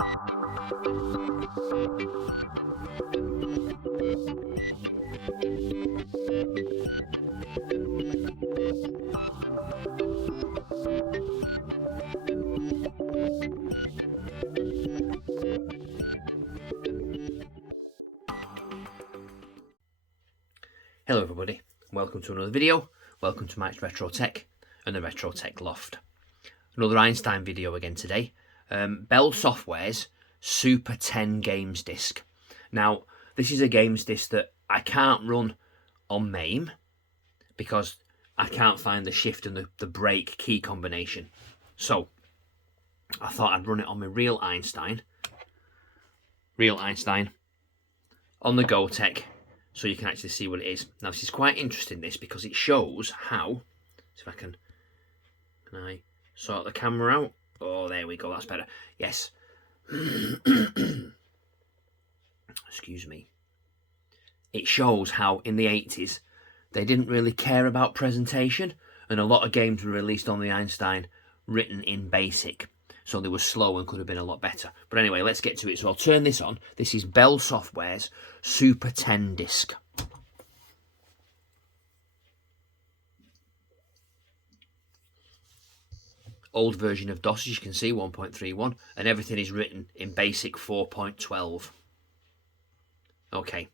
Hello everybody, welcome to another video. Welcome to Mike's Retro Tech and the Retro Tech Loft. Another Einstein video again today. Bell Software's Super 10 games disc. Now, this is a games disc that I can't run on MAME because I can't find the shift and the break key combination. So, I thought I'd run it on my real Einstein on the Gotek, so you can actually see what it is. Now this is quite interesting, this, because it shows how, see if I can I sort the camera out? Oh, there we go, that's better. Yes. Excuse me. It shows how in the 80s they didn't really care about presentation, and a lot of games were released on the Einstein written in BASIC. So they were slow and could have been a lot better. But anyway, let's get to it. So I'll turn this on. This is Bell Software's Super 10 disc. Old version of DOS, as you can see, 1.31. And everything is written in BASIC 4.12. Okay.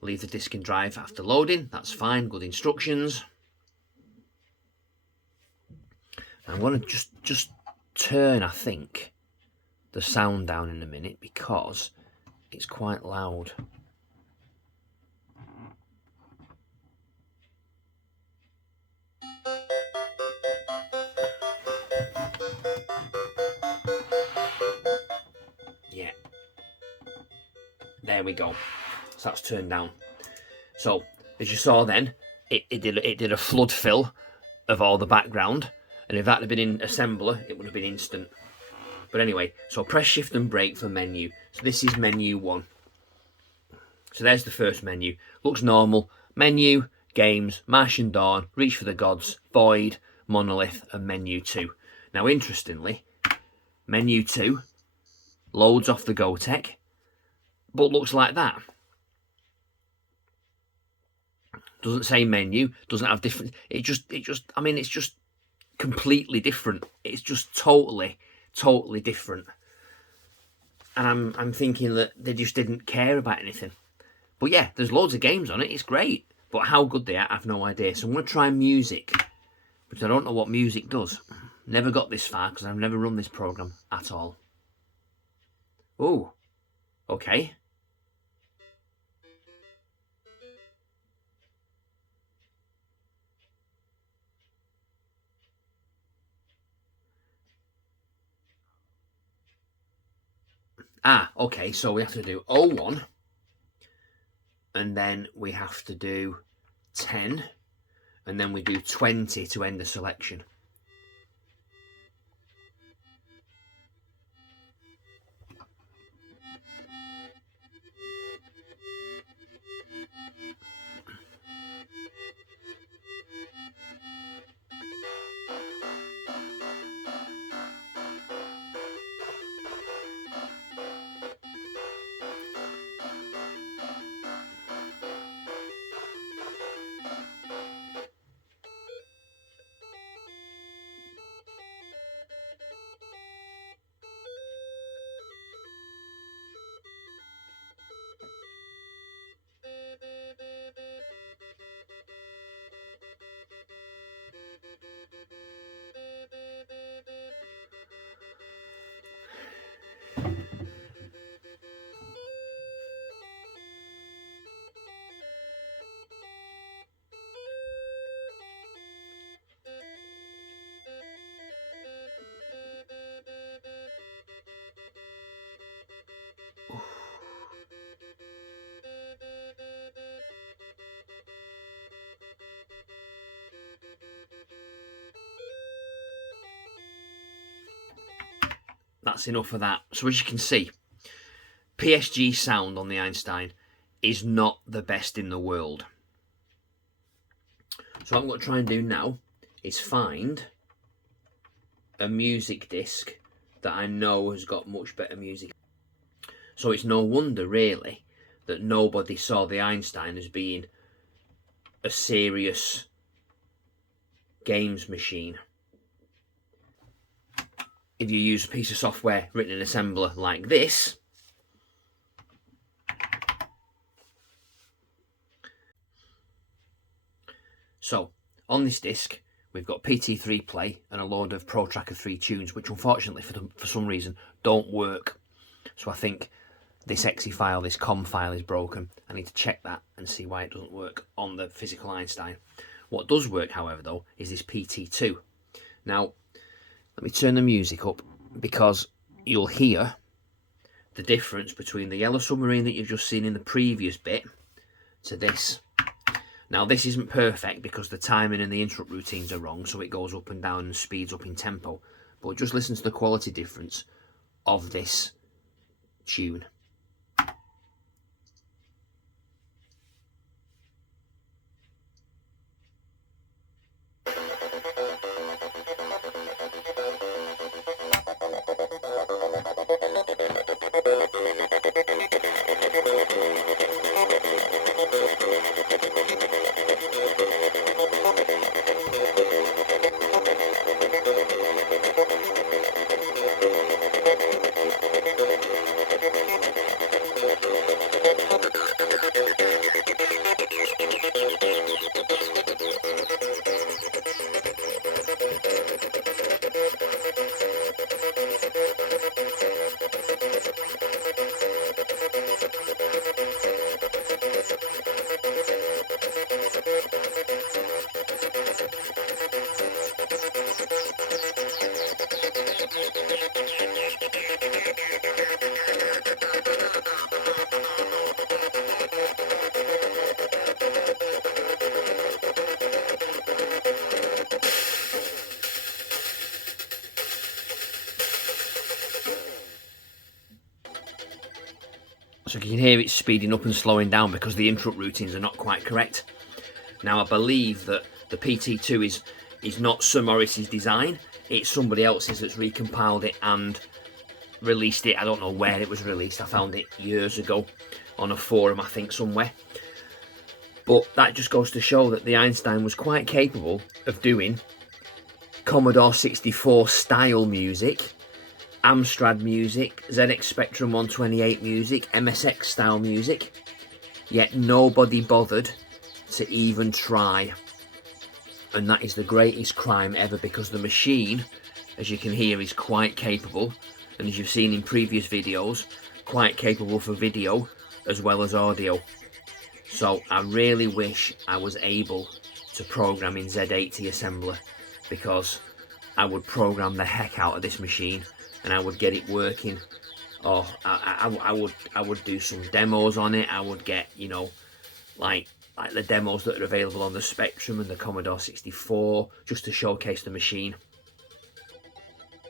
Leave the disk and drive after loading. That's fine. Good instructions. I'm going to just turn, I think, the sound down in a minute because it's quite loud. Yeah, there we go. So that's turned down. So as you saw then, it did a flood fill of all the background. And if that had been in assembler, it would have been instant. But anyway, so press shift and brake for menu. So this is menu 1. So there's the first menu. Looks normal. Menu, games, Martian Dawn, Reach for the Gods, Void, Monolith, and menu 2. Now interestingly, menu 2 loads off the Gotek, but looks like that. Doesn't say menu, doesn't have different, I mean, it's just completely different. It's just totally different. And I'm thinking that they just didn't care about anything. But yeah, there's loads of games on it. It's great. But how good they are, I have no idea. So I'm going to try music, but I don't know what music does. Never got this far because I've never run this program at all. Oh, okay. Ah, okay, so we have to do 01, and then we have to do 10, and then we do 20 to end the selection. That's enough of that. So as you can see, PSG sound on the Einstein is not the best in the world. So what I'm going to try and do now is find a music disc that I know has got much better music. So it's no wonder really that nobody saw the Einstein as being a serious games machine. If you use a piece of software written in assembler like this, so on this disc we've got PT3 play and a load of Pro Tracker 3 tunes, which unfortunately for some reason don't work. So I think this exe file, this com file is broken. I need to check that and see why it doesn't work on the physical Einstein. What does work, however, though, is this PT2. Now, let me turn the music up because you'll hear the difference between the Yellow Submarine that you've just seen in the previous bit to this. Now, this isn't perfect because the timing and the interrupt routines are wrong, so it goes up and down and speeds up in tempo. But just listen to the quality difference of this tune. So you can hear it speeding up and slowing down because the interrupt routines are not quite correct. Now I believe that the PT2 is not Sir Morris's design, it's somebody else's that's recompiled it and released it. I don't know where it was released, I found it years ago on a forum I think somewhere. But that just goes to show that the Einstein was quite capable of doing Commodore 64 style music, Amstrad music, ZX Spectrum 128 music, MSX style music, yet nobody bothered to even try. And that is the greatest crime ever, because the machine, as you can hear, is quite capable, and as you've seen in previous videos, quite capable for video as well as audio. So I really wish I was able to program in Z80 assembler, because I would program the heck out of this machine and I would get it working. Oh, I would do some demos on it. I would get, you know, like the demos that are available on the Spectrum and the Commodore 64, just to showcase the machine.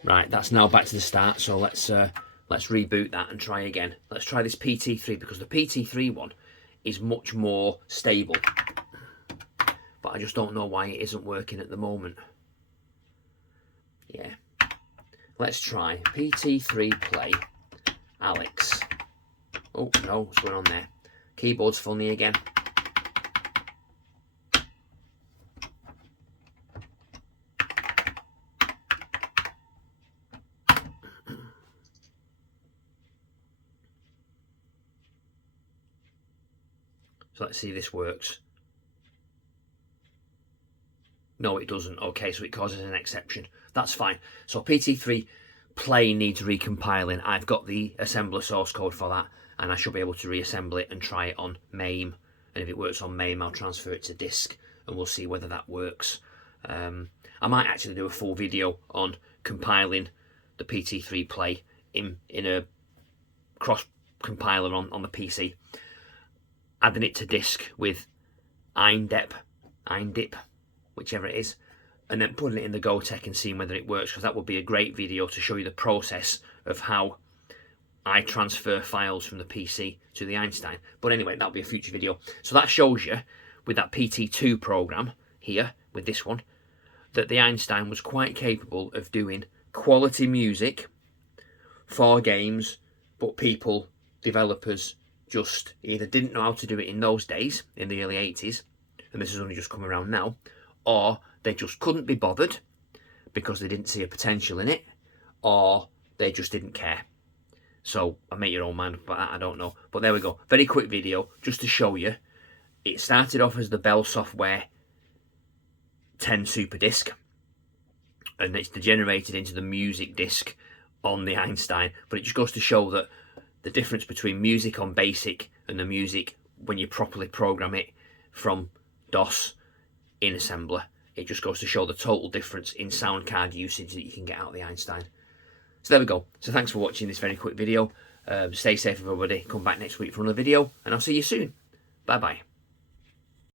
Right, that's now back to the start, so let's reboot that and try again. Let's try this PT3, because the PT3 one is much more stable, but I just don't know why it isn't working at the moment. Yeah, let's try PT3 play Alex. Oh no, what's going on there? Keyboard's funny again. So let's see if this works. No, it doesn't. Okay, so it causes an exception. That's fine. So PT3 play needs recompiling. I've got the assembler source code for that, and I should be able to reassemble it and try it on MAME. And if it works on MAME, I'll transfer it to disk, and we'll see whether that works. I might actually do a full video on compiling the PT3 play in a cross compiler on the PC, adding it to disk with Eindip, whichever it is, and then putting it in the Gotek and seeing whether it works, because that would be a great video to show you the process of how I transfer files from the PC to the Einstein. But anyway, that'll be a future video. So that shows you, with that PT2 program here, with this one, that the Einstein was quite capable of doing quality music for games, but people, developers, just either didn't know how to do it in those days, in the early 80s, and this is only just coming around now, or they just couldn't be bothered because they didn't see a potential in it, or they just didn't care. So I make your own mind about that, I don't know. But there we go. Very quick video just to show you. It started off as the Bell Software 10 Super Disc, and it's degenerated into the music disc on the Einstein. But it just goes to show that the difference between music on BASIC and the music when you properly program it from DOS in assembler. It just goes to show the total difference in sound card usage that you can get out of the Einstein. So there we go. So thanks for watching this very quick video. Stay safe, everybody. Come back next week for another video, and I'll see you soon. Bye bye.